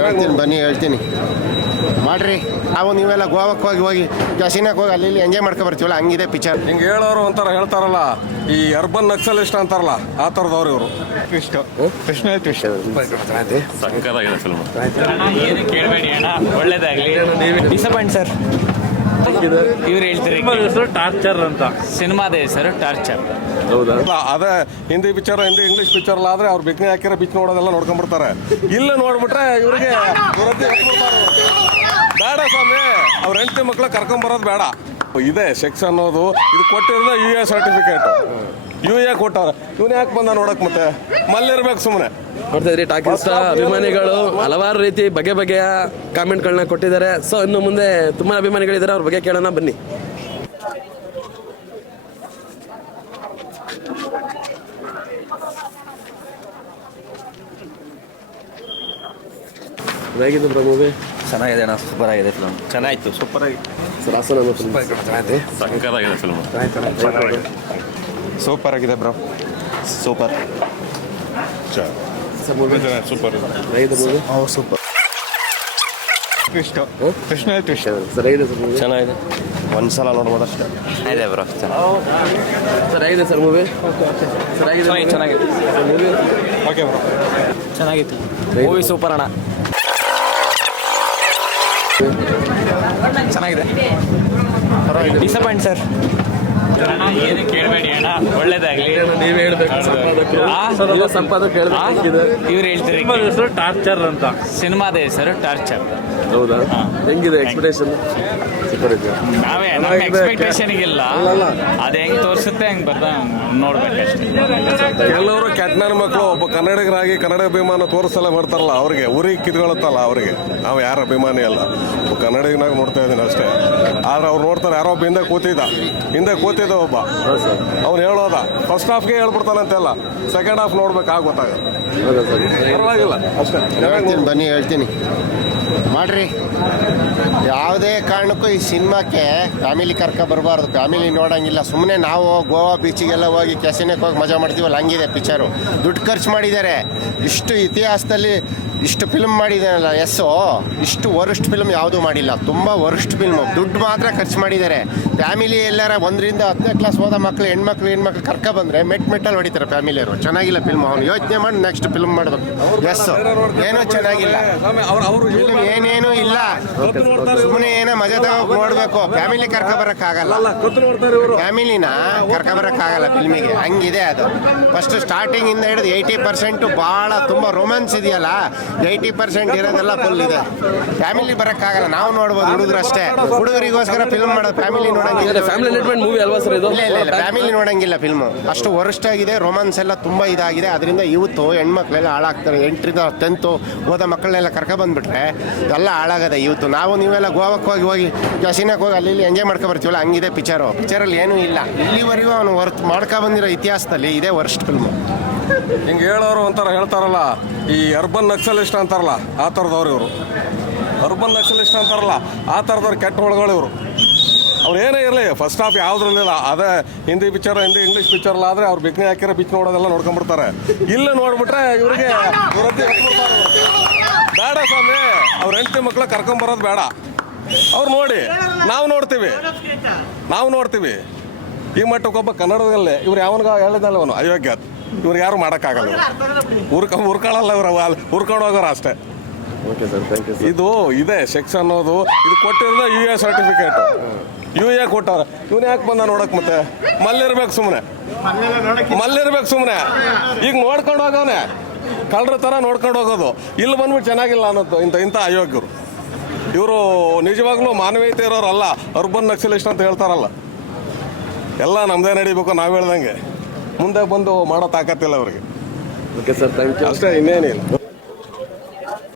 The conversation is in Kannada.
ಹೇಳ್ತೀನಿ ಬನ್ನಿ ಹೇಳ್ತೀನಿ ಮಾಡ್ರಿ. ನಾವು ನೀವೆಲ್ಲ ಗೋವಾಕ್ಕೆ ಹೋಗಿ ಕ್ಯಾಸಿನಾಕ್ ಹೋಗಿ ಅಲ್ಲಿ ಎಂಜಾಯ್ ಮಾಡ್ಕೊ ಬರ್ತೀವಲ್ಲ, ಹಂಗಿದೆ ಪಿಕ್ಚರ್. ಹಿಂಗೆ ಹೇಳೋರು ಒಂಥರ ಹೇಳ್ತಾರಲ್ಲ, ಈ ಅರ್ಬನ್ ನಕ್ಸಲಿಸ್ಟ್ ಅಂತಾರಲ್ಲ, ಆ ಥರದವ್ರು ಇವರು. ಟ್ವಿಸ್ಟ್ ಪ್ರಶ್ನೆ ಟ್ವಿಸ್ಟ್ ಸಕ್ಕತ್ತಾಗಿದೆ ಫಿಲ್ಮ್. ಏನು ಕೇಳಬೇಡಿ ಅಣ್ಣ, ಒಳ್ಳೇದಾಗಲಿ. Disappoint sir. ಇವ್ರು ಹೇಳ್ತಾರೆ ಹೆಸರು ಟಾರ್ಚರ್ ಅಂತ. ಸಿನಿಮಾದ ಹೆಸರು ಟಾರ್ಚರ್. ಅದೇ ಹಿಂದಿ ಪಿಕ್ಚರ್, ಇಂಗ್ಲಿಷ್ ಪಿಕ್ಚರ್ ಆದ್ರೆ ಅವ್ರು ಬಿಕ್ನಿ ಹಾಕಿರೋ ಬಿಚ್ ನೋಡೋದೆಲ್ಲ ನೋಡ್ಕೊಂಡ್ಬಿಡ್ತಾರೆ. ಇಲ್ಲ ನೋಡ್ಬಿಟ್ರೆ ಇವ್ರಿಗೆ ಬೇಡ ಸ್ವಾಮಿ, ಅವ್ರ ಹೆಂಡತಿ ಮಕ್ಳ ಕರ್ಕೊಂಬರೋದು ಬೇಡ. ಇದೆ ಸೆಕ್ಸ್ ಅನ್ನೋದು, ಇದು ಕೊಟ್ಟಿರೋದು UA ಸರ್ಟಿಫಿಕೇಟ್. UA ಕೊಟ್ಟವ್ರೆ, ಇವನು ಯಾಕೆ ಬಂದ ನೋಡಕ್ ಮತ್ತೆ ಮಲ್ಲಿರ್ಬೇಕು ಸುಮ್ಮನೆ. ನೋಡ್ತಾ ಇದ್ರಿ ಟಾಕಿಸ್ ಅಭಿಮಾನಿಗಳು ಹಲವಾರು ರೀತಿ ಬಗೆ ಬಗೆಯ ಕಾಮೆಂಟ್ಗಳನ್ನ ಕೊಟ್ಟಿದ್ದಾರೆ. ಸೊ ಇನ್ನು ಮುಂದೆ ತುಂಬಾ ಅಭಿಮಾನಿಗಳಿದ್ದಾರೆ, ಅವ್ರ ಬಗ್ಗೆ ಕೇಳೋಣ ಬನ್ನಿ. ಹೇಗಿದೆ ಬ್ರೋ ಮೂವಿ? ಚೆನ್ನಾಗಿದೆ ಅಣ್ಣ, ಸೂಪರ್ ಆಗಿದೆ ಫಿಲ್ಮ್. ಚೆನ್ನಾಗಿತ್ತು, ಸೂಪರ್ ಆಗಿ. ಸರ್ ಹಾಸನ ಫಿಲ್ಮ್ ಸಕ್ಕತ್ತಾಗಿದೆ ಫಿಲ್ಮ್. ಸೂಪರ್ ಆಗಿದೆ ಬ್ರೋ, ಸೂಪರ್. ಸೂಪರ್ ಹೇಗಿದೆ ಮೂವಿ? ಸೂಪರ್. ಟ್ವಿಸ್ಟ್ ಪ್ರಶ್ನೆ ಟ್ವಿಸ್ಟ್ ಸರ್ ಹೇಗಿದೆ ಸರ್ ಮೂವಿ? ಚೆನ್ನಾಗಿದೆ, ಒಂದ್ಸಲ ನೋಡ್ಬೋದು ಅಷ್ಟೇ. ಇದೆ ಬ್ರೋ. ಸರ್ ಹೇಗಿದೆ ಸರ್ ಮೂವಿ? ಸರ್ ಹೇಗಿದೆ ಚೆನ್ನಾಗಿದೆ ಮೂವಿ? ಓಕೆ ಬ್ರೋ, ಚೆನ್ನಾಗಿತ್ತು ಮೂವಿ, ಸೂಪರ್ ಅಣ್ಣ, ಚೆನ್ನಾಗಿದೆ. Disappoint sir. ಏನು ಕೇಳಬೇಡಿ ಅಣ್ಣ, ಒಳ್ಳೇದಾಗಲಿ. ನೀವೇ ಹೇಳ್ಬೇಕು, ಸಂಪಾದಕ ಹೇಳ್ಬೇಕು. ಇವ್ರು ಹೇಳ್ತಾರೆ ಹೆಸರು ಟಾರ್ಚರ್ ಅಂತ. ಸಿನಿಮಾದ ಹೆಸರು ಟಾರ್ಚರ್. ಹೌದಾ? ಹೆಂಗಿದೆ ಎಕ್ಸ್ಪೆಕ್ಟೇಷನ್? ಸೂಪರ್ ಇದೆ. ನಾವೇ ನಮ್ಮ ಎಕ್ಸ್ಪೆಕ್ಟೇಷನ್ಗಿಲ್ಲ, ಅದು ಹೆಂಗೆ ತೋರಿಸುತ್ತೆ ಹಂಗೆ ಬರ್ತಾ ನೋಡ್ಬೇಕಷ್ಟೇ. ಕೆಲವರು ಕೆಟ್ಟನ ಮಕ್ಕಳು ಒಬ್ಬ ಕನ್ನಡಿಗರಾಗಿ ಕನ್ನಡ ಅಭಿಮಾನ ತೋರಿಸಲ್ಲ ಮಾಡ್ತಾರಲ್ಲ, ಅವ್ರಿಗೆ ಉರಿ ಕಿತ್ಕೊಳತ್ತಲ್ಲ ಅವ್ರಿಗೆ. ನಾವು ಯಾರ ಅಭಿಮಾನಿ ಅಲ್ಲ, ಒಬ್ಬ ಕನ್ನಡಿಗನಾಗ ನೋಡ್ತಾ ಇದ್ದೀನಿ ಅಷ್ಟೇ. ಆದ್ರೆ ಅವ್ರು ನೋಡ್ತಾರೆ, ಯಾರೋ ಒಬ್ಬ ಹಿಂದೆ ಕೂತಿದ್ದ ಒಬ್ಬ, ಅವ್ನು ಹೇಳೋದ ಫಸ್ಟ್ ಹಾಫ್ಗೆ ಹೇಳ್ಬಿಡ್ತಾನಂತೆಲ್ಲ, ಸೆಕೆಂಡ್ ಹಾಫ್ ನೋಡ್ಬೇಕಾಗ ಗೊತ್ತಾಗುತ್ತೆ. ಹೌದಾ ಸರ್? ಪರವಾಗಿಲ್ಲ ಅಷ್ಟೇ. ಹೇಳ್ತೀನಿ ಬನ್ನಿ ಹೇಳ್ತೀನಿ ಮಾಡ್ರಿ. ಯಾವುದೇ ಕಾರಣಕ್ಕೂ ಈ ಸಿನಿಮಾಕ್ಕೆ ಫ್ಯಾಮಿಲಿ ಬರಬಾರ್ದು, ಫ್ಯಾಮಿಲಿ ನೋಡೋಂಗಿಲ್ಲ. ಸುಮ್ಮನೆ ನಾವು ಗೋವಾ ಬೀಚಿಗೆಲ್ಲ ಹೋಗಿ ಕ್ಯಾಸಿನಾಕ್ ಹೋಗಿ ಮಜಾ ಮಾಡ್ತೀವಲ್ಲ, ಹಂಗಿದೆ ಪಿಕ್ಚರು. ದುಡ್ಡು ಖರ್ಚು ಮಾಡಿದ್ದಾರೆ. ಇಷ್ಟು ಇತಿಹಾಸದಲ್ಲಿ ಇಷ್ಟು ಫಿಲ್ಮ್ ಮಾಡಿದ್ದಾನಲ್ಲ ಇಷ್ಟು ವರ್ಸ್ಟ್ ಫಿಲ್ಮ್ ಯಾವುದೂ ಮಾಡಿಲ್ಲ. ತುಂಬ ವರ್ಸ್ಟ್ ಫಿಲ್ಮು. ದುಡ್ಡು ಮಾತ್ರ ಖರ್ಚು ಮಾಡಿದ್ದಾರೆ. ಫ್ಯಾಮಿಲಿ ಎಲ್ಲಾರ 1ರಿಂದ 10ನೇ ಕ್ಲಾಸ್ ಹೋದ ಮಕ್ಕಳು ಹೆಣ್ಮಕ್ಳು ಕರ್ಕೊಬಂದ್ರೆ ಮೆಟ್ಟಲ್ಲಿ ಹೊಡಿತಾರೆ ಫ್ಯಾಮಿಲಿಯವರು. ಚೆನ್ನಾಗಿಲ್ಲ ಫಿಲ್ಮ್. ಅವ್ನು ಯೋಚನೆ ಮಾಡಿ ನೆಕ್ಸ್ಟ್ ಫಿಲ್ಮ್ ಮಾಡಬೇಕು. ಏನೂ ಚೆನ್ನಾಗಿಲ್ಲ ಫಿಲ್ಮ್, ಏನೇನೂ ಇಲ್ಲ. ಸುಮ್ಮನೆ ಏನೋ ಮಜಾ ತಗೋಕ್ ನೋಡಬೇಕು. ಫ್ಯಾಮಿಲಿ ಕರ್ಕೊಬರಕ್ಕಾಗಲ್ಲ, ಫ್ಯಾಮಿಲಿನ ಕರ್ಕೊಬರಕ್ಕಾಗಲ್ಲ ಫಿಲ್ಮಿಗೆ, ಹಂಗಿದೆ ಅದು. ಫಸ್ಟ್ ಸ್ಟಾರ್ಟಿಂಗಿಂದ ಹಿಡಿದು 80% ಭಾಳ ತುಂಬ ರೊಮ್ಯಾನ್ಸ್ ಇದೆಯಲ್ಲ, 80% ಇರೋದೆಲ್ಲ ಫುಲ್ ಇದೆ. ಫ್ಯಾಮಿಲಿ ಬರೋಕ್ಕಾಗಲ್ಲ, ನಾವು ನೋಡ್ಬೋದು, ಹುಡುಗರು ಅಷ್ಟೇ. ಹುಡುಗರಿಗೋಸ್ಕರ ಫಿಲ್ಮ್ ಮಾಡೋದು, ಫ್ಯಾಮಿಲಿ ನೋಡಂಗಿಲ್ಲ. ಫ್ಯಾಮಿಲಿ ಎಂಟರ್ಟೈನ್ಮೆಂಟ್ ಮೂವಿ ಅಲ್ವಾ ಸರ್ ಇದು? ಇಲ್ಲ ಫ್ಯಾಮಿಲಿ ನೋಡಂಗಿಲ್ಲ ಫಿಲ್ಮು. ಅಷ್ಟು ವರ್ಸ್ಟ್ ಆಗಿದೆ. ರೊಮ್ಯಾನ್ಸ್ ಎಲ್ಲ ತುಂಬ ಇದಾಗಿದೆ. ಅದರಿಂದ ಇವತ್ತು ಹೆಣ್ಮಕ್ಳೆಲ್ಲ ಹಾಳಾಗ್ತಾರೆ. 8ರಿಂದ 10th ಓದೋ ಮಕ್ಕಳನ್ನೆಲ್ಲ ಕರ್ಕೊಬಂದ್ಬಿಟ್ರೆ ಎಲ್ಲ ಹಾಳಾಗದೆ ಇವತ್ತು. ನಾವು ನೀವೆಲ್ಲ ಗೋವಾಕ್ಕೆ ಹೋಗಿ ಕ್ಯಾಸಿನಾಕ್ ಹೋಗಿ ಅಲ್ಲಿ ಎಂಜಾಯ್ ಮಾಡ್ಕೊ ಬರ್ತೀವಲ್ಲ, ಹಂಗಿದೆ ಪಿಕ್ಚರಲ್ಲಿ ಏನೂ ಇಲ್ಲ. ಇಲ್ಲಿವರೆಗೂ ಅವನು ಮಾಡ್ಕೊಬಂದಿರೋ ಇತಿಹಾಸದಲ್ಲಿ ಇದೇ ವರ್ಸ್ಟ್ ಫಿಲ್ಮು. ಹಿಂಗೆ ಹೇಳೋರು ಒಂಥರ ಹೇಳ್ತಾರಲ್ಲ, ಈ ಅರ್ಬನ್ ನಕ್ಸಲಿಸ್ಟ್ ಅಂತಾರಲ್ಲ, ಆ ಥರದವ್ರು ಇವರು. ಅರ್ಬನ್ ನಕ್ಸಲಿಸ್ಟ್ ಅಂತಾರಲ್ಲ, ಆ ಥರದವ್ರು ಕೆಟ್ಟ ಒಳಗಳು ಇವರು. ಅವ್ರು ಏನೇ ಇರಲಿ, ಫಸ್ಟ್ ಹಾಫ್ ಯಾವುದ್ರಲ್ಲಿಲ್ಲ. ಅದೇ ಹಿಂದಿ ಪಿಕ್ಚರ್, ಇಂಗ್ಲಿಷ್ ಪಿಕ್ಚರ್ ಆದರೆ ಅವ್ರು ಬಿಕ್ನಿ ಹಾಕಿರೋ ಬಿಚ್ ನೋಡೋದೆಲ್ಲ ನೋಡ್ಕೊಂಡ್ಬಿಡ್ತಾರೆ. ಇಲ್ಲ ನೋಡ್ಬಿಟ್ರೆ ಇವ್ರಿಗೆ ಬೇಡ ಸ್ವಾಮಿ, ಅವ್ರ ಹೆಂಡತಿ ಮಕ್ಳ ಕರ್ಕೊಂಬರೋದು ಬೇಡ. ಅವ್ರು ನೋಡಿ, ನಾವು ನೋಡ್ತೀವಿ. ಈ ಮಟ್ಟಕ್ಕೊಬ್ಬ ಕನ್ನಡದಲ್ಲೇ ಇವ್ರು ಯಾವನಿಗ ಹೇಳಿದಲ್ಲ ಅವನು ಅಯೋಗ್ಯ, ಇವ್ರಿಗೆ ಯಾರು ಮಾಡೋಕ್ಕಾಗಲ್ಲ. ಉರ್ಕೊಳ್ಳಲ್ಲ, ಇವ್ರು ಉರ್ಕೊಂಡು ಹೋಗೋರು ಅಷ್ಟೇ. Okay sir, thank you. ಇದು ಇದೆ ಸೆಕ್ಸ್ ಅನ್ನೋದು, ಇದು ಕೊಟ್ಟಿರೋದು UA ಸರ್ಟಿಫಿಕೇಟ್. UA ಕೊಟ್ಟವ್ರೆ, ಇವನು ಯಾಕೆ ಬಂದ ನೋಡಕ್ ಮತ್ತೆ ಮಲ್ಲಿರ್ಬೇಕು ಸುಮ್ಮನೆ. ಈಗ ನೋಡ್ಕೊಂಡು ಹೋಗವನೆ, ಕಳ್ಳರ ಥರ ನೋಡ್ಕೊಂಡು ಹೋಗೋದು. ಇಲ್ಲಿ ಬಂದ್ಬಿಟ್ಟು ಚೆನ್ನಾಗಿಲ್ಲ ಅನ್ನೋದು ಇಂಥ ಅಯೋಗ್ಯರು. ಇವರು ನಿಜವಾಗ್ಲೂ ಮಾನವೀಯತೆ ಇರೋರಲ್ಲ, ಅರ್ಬನ್ ನಕ್ಸಲಿಸ್ಟ್ ಅಂತ ಹೇಳ್ತಾರಲ್ಲ. ಎಲ್ಲ ನಮ್ಮದೇ ನಡಿಬೇಕು, ನಾವು ಹೇಳ್ದಂಗೆ. ಮುಂದೆ ಬಂದು ಮಾಡೋ ತಾಕತ್ತಿಲ್ಲ ಅವ್ರಿಗೆ. Okay sir, thank you. ಅಷ್ಟೇ, ಇನ್ನೇನಿಲ್ಲ.